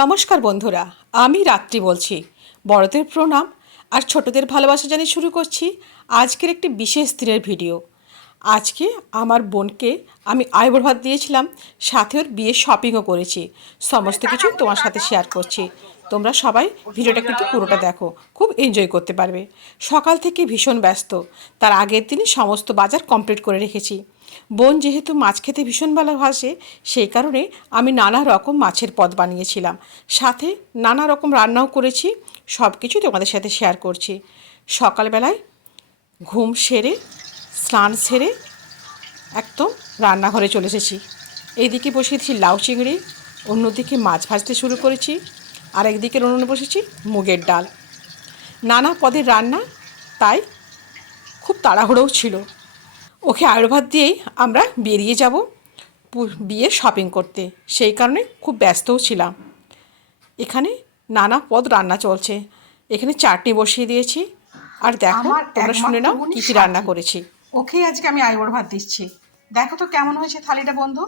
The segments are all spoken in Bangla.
নমস্কার বন্ধুরা, আমি রাত্রি বলছি। বড়দের প্রণাম আর ছোটদের ভালোবাসা জানিয়ে শুরু করছি আজকের একটি বিশেষ দিনের ভিডিও। আজকে আমার বোনকে আমি আইবুড়ো ভাত দিয়েছিলাম, সাথে ওর বিয়ের শপিংও করেছি। সমস্ত কিছু তোমার সাথে শেয়ার করছি। তোমরা সবাই ভিডিওটা কিন্তু পুরোটা দেখো, খুব এনজয় করতে পারবে। সকাল থেকে ভীষণ ব্যস্ত, তার আগের দিনই সমস্ত বাজার কমপ্লিট করে রেখেছি। বোন যেহেতু মাছ খেতে ভীষণ ভালোবাসে, সেই কারণে আমি নানা রকম মাছের পদ বানিয়েছিলাম, সাথে নানা রকম রান্নাও করেছি। সব কিছু তোমাদের সাথে শেয়ার করছি। সকালবেলায় ঘুম সেরে স্নান সেরে একদম রান্নাঘরে চলে এসেছি। এইদিকে বসিয়েছি লাউ চিংড়ি, অন্যদিকে মাছ ভাজতে শুরু করেছি, আর একদিকে উনুনে বসেছি মুগের ডাল। নানা পদের রান্না, তাই খুব তাড়াহুড়োও ছিল। ওকে আলু ভাত দিয়েই আমরা বেরিয়ে যাব বিয়ে শপিং করতে, সেই কারণে খুব ব্যস্তও ছিলাম। এখানে নানা পদ রান্না চলছে। এখানে চাটনি বসিয়ে দিয়েছি, আর দেখো তোমরা শুনে নাও কী কী রান্না করেছি। ওকেই আজকে আমি আইবুড়ো ভাত দিচ্ছি। দেখো তো কেমন হয়েছে থালিটা বন্ধু।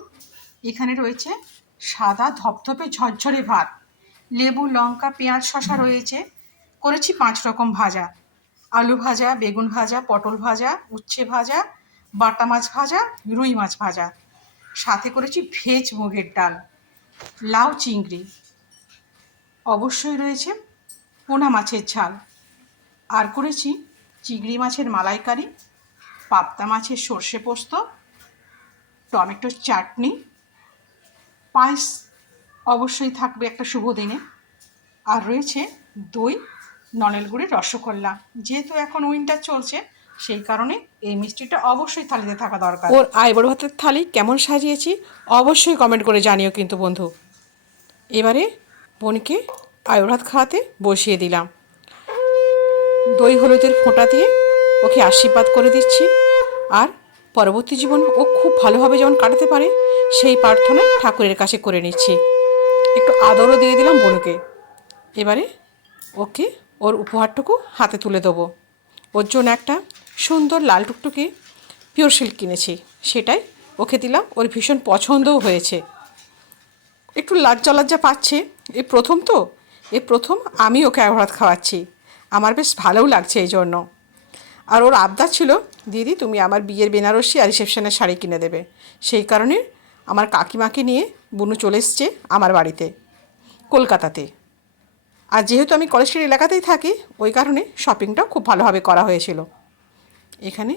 এখানে রয়েছে সাদা ধপধপে ঝরঝরে ভাত, লেবু লঙ্কা পেঁয়াজ শসা রয়েছে। করেছি 5 রকম ভাজা, আলু ভাজা, বেগুন ভাজা, পটল ভাজা, উচ্ছে ভাজা, বাটা মাছ ভাজা, রুই মাছ ভাজা। সাথে করেছি ভেজ মুগের ডাল, লাউ চিংড়ি, অবশ্যই রয়েছে পোনা মাছের ঝাল, আর করেছি চিংড়ি মাছের মালাইকারি, পাবদা মাছের সর্ষে পোস্ত, টমেটোর চাটনি, পায়েস অবশ্যই থাকবে একটা শুভ দিনে, আর রয়েছে দই, নলেন গুড়ের রসগোল্লা। যেহেতু এখন উইন্টার চলছে, সেই কারণে এই মিষ্টিটা অবশ্যই থালিতে থাকা দরকার। ওর আইবুড়ো ভাতের থালি কেমন সাজিয়েছি অবশ্যই কমেন্ট করে জানিও কিন্তু বন্ধু। এবারে বোনকে আইবুড়ো ভাত খাওয়াতে বসিয়ে দিলাম। দই হলুদের ফোঁটা দিয়ে ওকে আশীর্বাদ করে দিচ্ছি, আর পরবর্তী জীবন ও খুব ভালোভাবে যেমন কাটাতে পারে সেই প্রার্থনা ঠাকুরের কাছে করে নিচ্ছি। একটু আদরও দিয়ে দিলাম বোনকে। এবারে ওকে ওর উপহারটুকু হাতে তুলে দেবো। ওর জন্য একটা সুন্দর লাল টুকটুকে পিওর সিল্ক কিনেছি, সেটাই ওকে দিলাম। ওর ভীষণ পছন্দও হয়েছে। একটু লজ্জা লজ্জা পাচ্ছে, এই প্রথম আমি ওকে আইবুড়ো ভাত খাওয়াচ্ছি। আমার বেশ ভালোও লাগছে এই জন্য। আর ওর আবদার ছিল, দিদি তুমি আমার বিয়ের বেনারসি আর রিসেপশনের শাড়ি কিনে দেবে। সেই কারণে আমার কাকিমাকে নিয়ে বুনু চলে এসছে আমার বাড়িতে কলকাতাতে। আর যেহেতু আমি কলেজ স্ট্রিট এলাকাতেই থাকি, ওই কারণে শপিংটাও খুব ভালোভাবে করা হয়েছিল। এখানে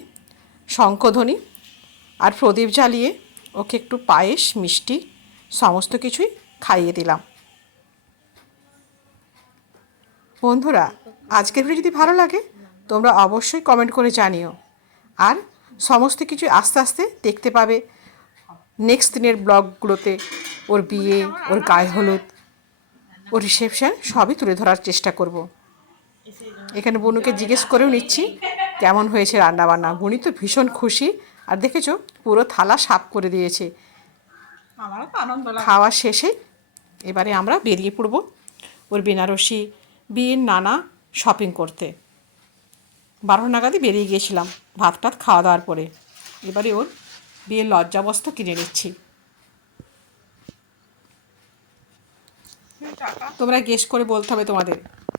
শঙ্খধ্বনি আর প্রদীপ জ্বালিয়ে ওকে একটু পায়েস মিষ্টি সমস্ত কিছুই খাইয়ে দিলাম। বন্ধুরা, আজকের ভিডিও যদি ভালো লাগে তোমরা অবশ্যই কমেন্ট করে জানিও, আর সমস্ত কিছু আস্তে আস্তে দেখতে পাবে নেক্সট দিনের ব্লগগুলোতে। ওর বিয়ে, ওর গায়ে হলুদ, ওর রিসেপশন সবই তুলে ধরার চেষ্টা করব। এখানে বুনুকে জিজ্ঞেস করেও নিচ্ছি কেমন হয়েছে রান্নাবান্না। বুনি তো ভীষণ খুশি, আর দেখেছো পুরো থালা সাফ করে দিয়েছে। আমারও তো আনন্দ লাগে। খাওয়া শেষে এবারে আমরা বেরিয়ে পড়ব ওর বেনারসি বিয়ের নানা শপিং করতে। 12 নাগাদই বেরিয়ে গিয়েছিলাম ভাত টাত খাওয়া দাওয়ার পরে। এবারে ওর বিয়ের লজ্জাবস্ত্র কিনে নিচ্ছি। তোমরা গেস করে বলতে হবে তোমাদের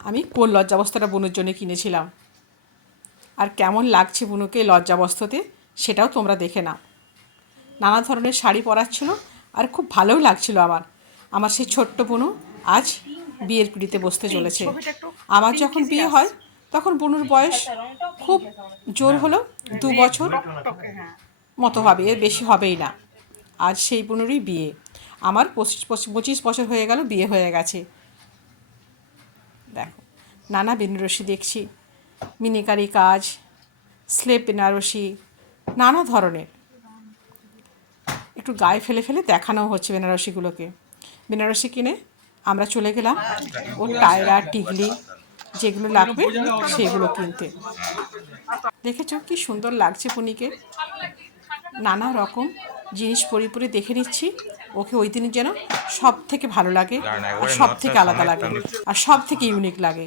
আমি কোন লজ্জাবস্ত্রটা বুনুর জন্য কিনেছিলাম, আর কেমন লাগছে বুনুকে লজ্জাবস্ত্রতে সেটাও তোমরা দেখে নাও। নানা ধরনের শাড়ি পরাচ্ছিল, আর খুব ভালোও লাগছিল আমার। আমার সেই ছোট্ট বুনু আজ বিয়ের পিঁড়িতে বসতে চলেছে। আমার যখন বিয়ে হয় তখন বুনুর বয়স খুব জোর হলো 2 বছর মতো হবে, এর বেশি হবেই না। আজ সেই বুনুরই বিয়ে। আমার 25 বছর হয়ে গেল বিয়ে হয়ে গেছে। দেখো নানা বেনারসি দেখছি, মিনিকারি কাজ, স্লেপ বেনারসি, নানা ধরনের। একটু গায়ে ফেলে ফেলে দেখানো হচ্ছে বেনারসিগুলোকে। বেনারসি কিনে আমরা চলে গেলাম ওর টায়রা টিকলি যেগুলো লাগবে সেগুলো কিনতে। দেখেছো কি সুন্দর লাগছে পুনিকে। নানা রকম জিনিস পরে পরে দেখে নিচ্ছি, ওকে ওই দিন যেন সব থেকে ভালো লাগে, আর সব থেকে আলাদা লাগে, আর সব থেকে ইউনিক লাগে।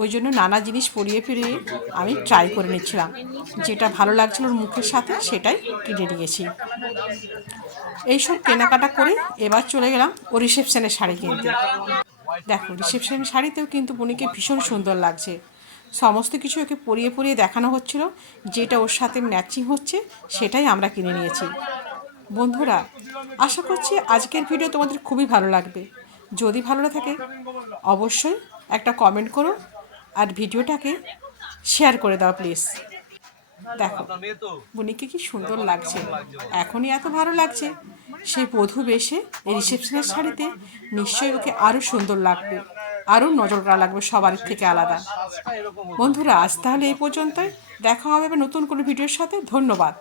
ওই জন্য নানা জিনিস পরিয়ে ফিরিয়ে আমি ট্রাই করে নিচ্ছিলাম। যেটা ভালো লাগছিল ওর মুখের সাথে সেটাই কিনে নিয়েছি। এইসব কেনাকাটা করে এবার চলে গেলাম ও রিসেপশনের শাড়ি কিনতে। দেখো রিসেপশন শাড়িতেও কিন্তু বোনিকে ভীষণ সুন্দর লাগছে। সমস্ত কিছু ওকে পরিয়ে পরিয়ে দেখানো হচ্ছিল, যেটা ওর সাথে ম্যাচিং হচ্ছে সেটাই আমরা কিনে নিয়েছি। বন্ধুরা, আশা করছি আজকের ভিডিও তোমাদের খুবই ভালো লাগবে। যদি ভালো থাকে অবশ্যই একটা কমেন্ট করো আর ভিডিওটাকে শেয়ার করে দাও প্লিজ। দেখো বুনিকে কি সুন্দর লাগছে, এখনই এত ভালো লাগছে, সে বধূ বেশে এই রিসেপশনের শাড়িতে নিশ্চয়ই ওকে আরও সুন্দর লাগবে, আরও নজর করা লাগবে সবার থেকে আলাদা। বন্ধুরা, আজ তাহলে এই পর্যন্তই, দেখা হবে আবার নতুন কোনো ভিডিওর সাথে। ধন্যবাদ।